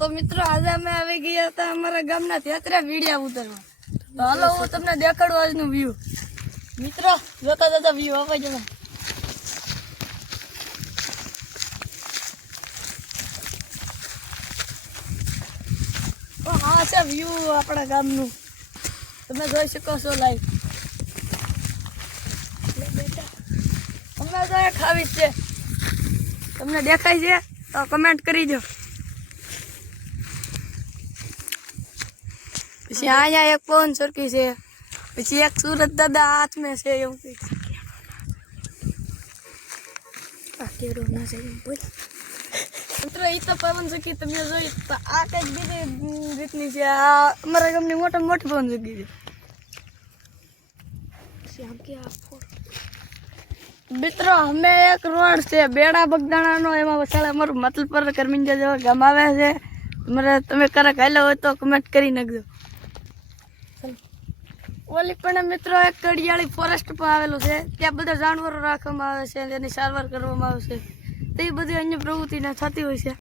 તો મિત્રો આજે અમે આવી ગયા હતા અમારા ગામના તેતરા વીડિયા ઉતરવા. તો હાલો હું તમને દેખાડું આજનું વ્યૂ. મિત્રો જોતા જોતા વ્યૂ અપાઈ જવા. તો હા છે વ્યૂ આપણા ગામનું, તમે જોઈ શકો છો લાઈવ. અમે તો એક ખાવી છે, તમને દેખાય છે તો કમેન્ટ કરી દો. પછી અહીંયા એક પવન સરકી છે, પછી એક સુરત દાદા હાથ મેં છે એવું કંઈક. મિત્રો એ તો પવન સરકી તમે જોઈ તો આ કંઈક બીજી રીતની છે. આ અમારા ગામની મોટા મોટી પવન સરકી છે. મિત્રો અમે એક રોડ છે બેડા બગદાણાનો, એમાં વસાડે અમારું મતલપર કરમીંજા જેવા ગામ આવે છે. તમે કરે ખાઈ હોય તો કમેન્ટ કરી નાખજો. ઓલી પણ મિત્રો એક કડિયાળી ફોરેસ્ટ પણ આવેલું છે, ત્યાં બધા જાનવરો રાખવામાં આવે છે, તેની સારવાર કરવામાં આવે છે. તે બધી અન્ય પ્રવૃત્તિને થતી હોય છે.